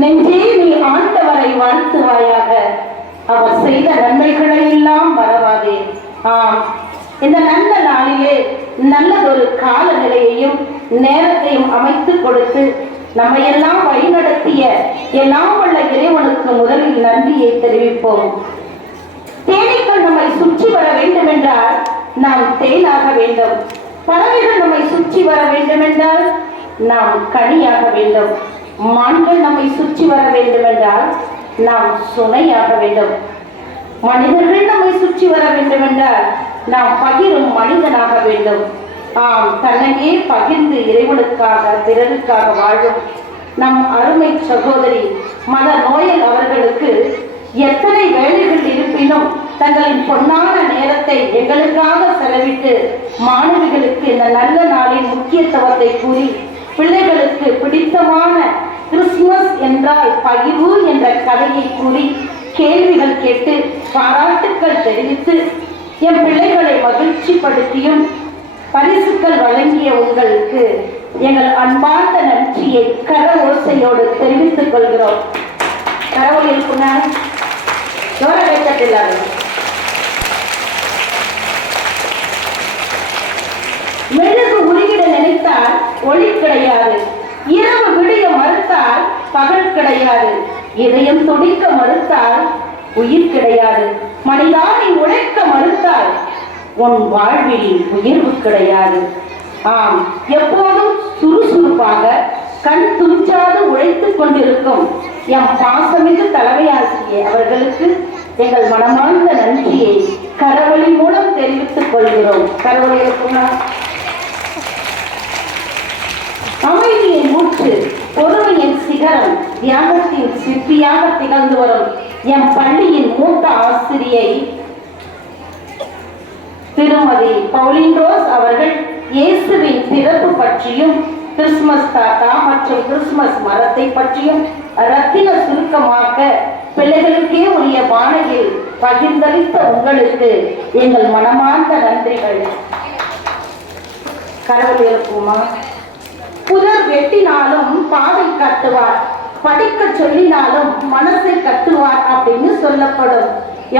நெஞ்சே நீ ஆண்டவரை வாழ்த்துவாயாக, அவர் செய்த நன்மைகளை எல்லாம் மறவாதே. ஆம், இந்த நல்ல நாளிலே நல்லதொரு காலநிலையையும் நேரத்தையும் அமைத்து கொடுத்து நம்மை எல்லாம் வழிநடத்திய எல்லாம் உள்ள இறைவனுக்கு முதலில் நன்றியை தெரிவிப்போம். தேனீக்கள் நம்மை சுற்றி வர வேண்டும் என்றால் நாம் தேனாக வேண்டும். பறவைகள் நம்மை சுற்றி வர வேண்டும் என்றால் நாம் கனியாக வேண்டும். மான்கள் நம்மை சுற்றி வர வேண்டும் என்றால் நாம் சுனையாக வேண்டும். மனிதர்கள் நம்மை சுற்றி வர வேண்டும் என்றால் நாம் பகிரும் மனிதனாக வேண்டும். ஆம், தன்னையே பகிர்ந்து இறைவனுக்காக பிறருக்காக வாழும் நம் அருமை சகோதரி மதர் நோயல் அவர்களுக்கு எத்தனை வேலைகள் இருப்பினும் தங்களின் பொன்னான நேரத்தை எங்களுக்காக செலவிட்டு மாணவிகளுக்கு இந்த நல்ல நாளின் முக்கியத்துவத்தை கூறி பிள்ளைகளுக்கு பிடித்தமான கிறிஸ்துமஸ் என்றால் பகிர்வு என்ற கதையை கூறி கேள்விகள் கேட்டு பாராட்டுக்கள் தெரிவித்து என் பிள்ளைகளை மகிழ்ச்சிப்படுத்தியும் பரிசுகள் வழங்கிய உங்களுக்கு எங்கள் அன்பார்ந்த நன்றியை கர ஓசையோடு தெரிவித்துக் கொள்கிறோம். கரவொலி இருக்குன்னா ஜோர வைக்கத்தில்லாது. மெழுகு உருகிட நினைத்தால் ஒளி கிடையாது. இரவு விடிய மறுத்தால் பகல் கிடையாது. இதயம் துடிக்க மறுத்தால் உயிர் கிடையாது. மனிதா நீ உழைக்க மறுத்தால் உன் வாழ்வில் உயர்வு கிடையாது. ஆம், எப்போதும் சுறுசுறுப்பாக கண் துஞ்சாது உழைத்துக் கொண்டிருக்கும் எம் பாசமிகு தலைமை ஆசிரியர் அவர்களுக்கு எங்கள் மனமார்ந்த நன்றியை கரவொலி மூலம் தெரிவித்துக் கொள்கிறோம். கரவொலி அமைதியின் ஊற்று, பொறுமையின் சிகரம், தியாகத்தின் சிற்பியாக திகழ்ந்து வரும் எம் பள்ளியின் மூத்த ஆசிரியை திருமதி பவுலின் ரோஸ் அவர்கள் இயேசுவின் பிறப்பு பற்றியும் கிறிஸ்துமஸ் தாத்தா மற்றும் கிறிஸ்துமஸ் மரத்தை பற்றியும் ரத்தின சுருக்கமாக பிள்ளைகளுக்கே உரிய பானையில் பகிர்ந்தளித்த உங்களுக்கு எங்கள் மனமார்ந்த நன்றிகள். கடவுள் இருக்குமா? புதர் வெட்டினாலும் பாதை கட்டுவார், படிக்க சொல்லினாலும் மனசை கட்டுவார் அப்படின்னு சொல்லப்படும்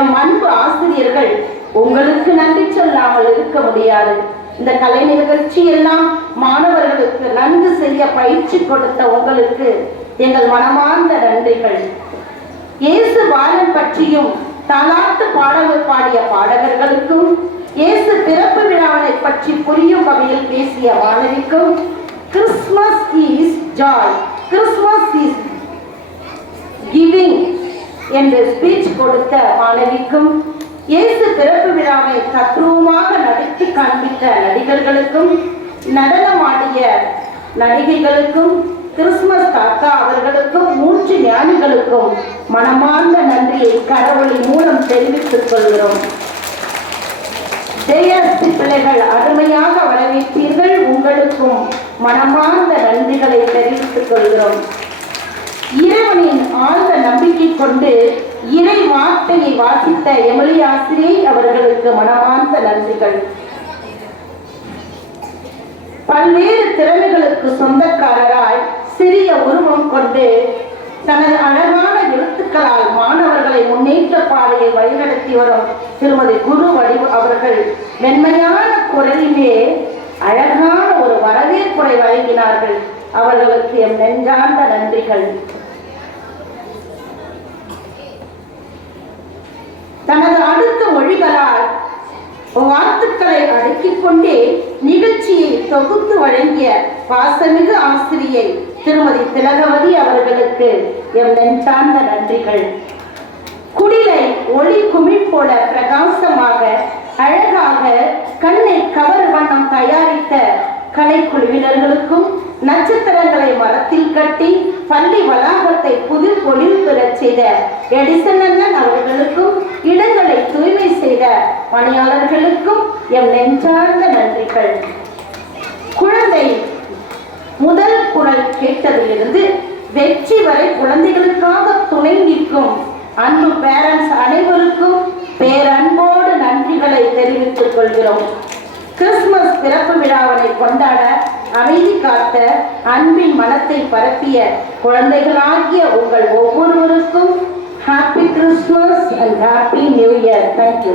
எம் அன்பு ஆசிரியர்கள் உங்களுக்கு நன்றி சொல்லாமல் இருக்க முடியாது. இந்த கலை நிகழ்ச்சி எல்லாம் மாணவர்களுக்கு நன்கு செய்ய பயிற்சி கொடுத்த உங்களுக்கு எங்கள் மனமார்ந்த நன்றிகள். இயேசு பாலன் பற்றியும் தாலாட்டு பாடல்கள் பாடிய பாடகர்களுக்கும் இயேசு பிறப்பு விழாவை பற்றி புரியும் வகையில் பேசிய மாணவிக்கும் Christmas is joy, Christmas is giving என்று ஸ்பீச் கொடுத்த மாணவிக்கும் இயேசு பிறப்பு விழாவை தத்ரூபமாக நடித்து காண்பித்த நடிகர்களுக்கும் நடனமாடிய நடிகைகளுக்கும் கிறிஸ்துமஸ் தாத்தா அவர்களுக்கும் 3 ஞானிகளுக்கும் மனமார்ந்த நன்றியை கரவொலி மூலம் தெரிவித்துக் கொள்கிறோம். ஜெயஸ்ரீ பிள்ளைகள் அருமையாக வரவேற்றீர்கள். உங்களுக்கும் மனமார்ந்த நன்றிகளை தெரிவித்துக் கொள்கிறோம். இறைவனின் ஆழ்ந்த நம்பிக்கை கொண்டு இறை வார்த்தையை வாசித்த எமிலி ஆசிரியை அவர்களுக்கு மனமார்ந்த நன்றிகள். பல்வேறு திறமைகளுக்கு சொந்தக்காரராய் சிறிய உருவம் கொண்டு தனது அழகான எழுத்துக்களால் மாணவர்களை முன்னேற்ற பாதையை வழிநடத்தி வரும் திருமதி குரு வடிவு அவர்கள் மென்மையான குரலிலே அழகான ஒரு வரவேற்புரை வழங்கினார்கள். அவர்களுக்கு எம் நெஞ்சார்ந்த நன்றிகள். தனது அடுத்த மொழிகளால் வாழ்த்துக்களை அடுக்கிக் கொண்டே நிகழ்ச்சியை தொகுத்து வழங்கிய பாசமிகு ஆசிரியை திருமதி திலகவதி அவர்களுக்கு எம் நெஞ்சார்ந்த நன்றிகள். குடிலை ஒளி குமிழ் போல பிரகாசமாக அழகாக கண்ணை கவர் வண்ணம் தயாரித்த கலைக்குழுவினர்களுக்கும் நட்சத்திரங்களை மரத்தில் கட்டி பள்ளி வளாகத்தை புது பொலிவு பெறச் செய்த எடிசன் அண்ணன் அவர்களுக்கும் இடங்களை தூய்மை செய்த பணியாளர்களுக்கும் எம் நெஞ்சார்ந்த நன்றிகள். குழந்தை முதல் குரல் கேட்டதிலிருந்து வெற்றி வரை குழந்தைகளுக்காக துணை நிற்கும் அன்பு பேரண்ட்ஸ் அனைவருக்கும் பேரன்போடு நன்றிகளை தெரிவித்துக் கொள்கிறோம். கிறிஸ்துமஸ் பிறப்பு விழாவினை கொண்டாட அமைதி காத்த அன்பின் மனத்தை பரப்பிய குழந்தைகளாகிய உங்கள் ஒவ்வொருவருக்கும் happy Christmas and happy new year. Thank you.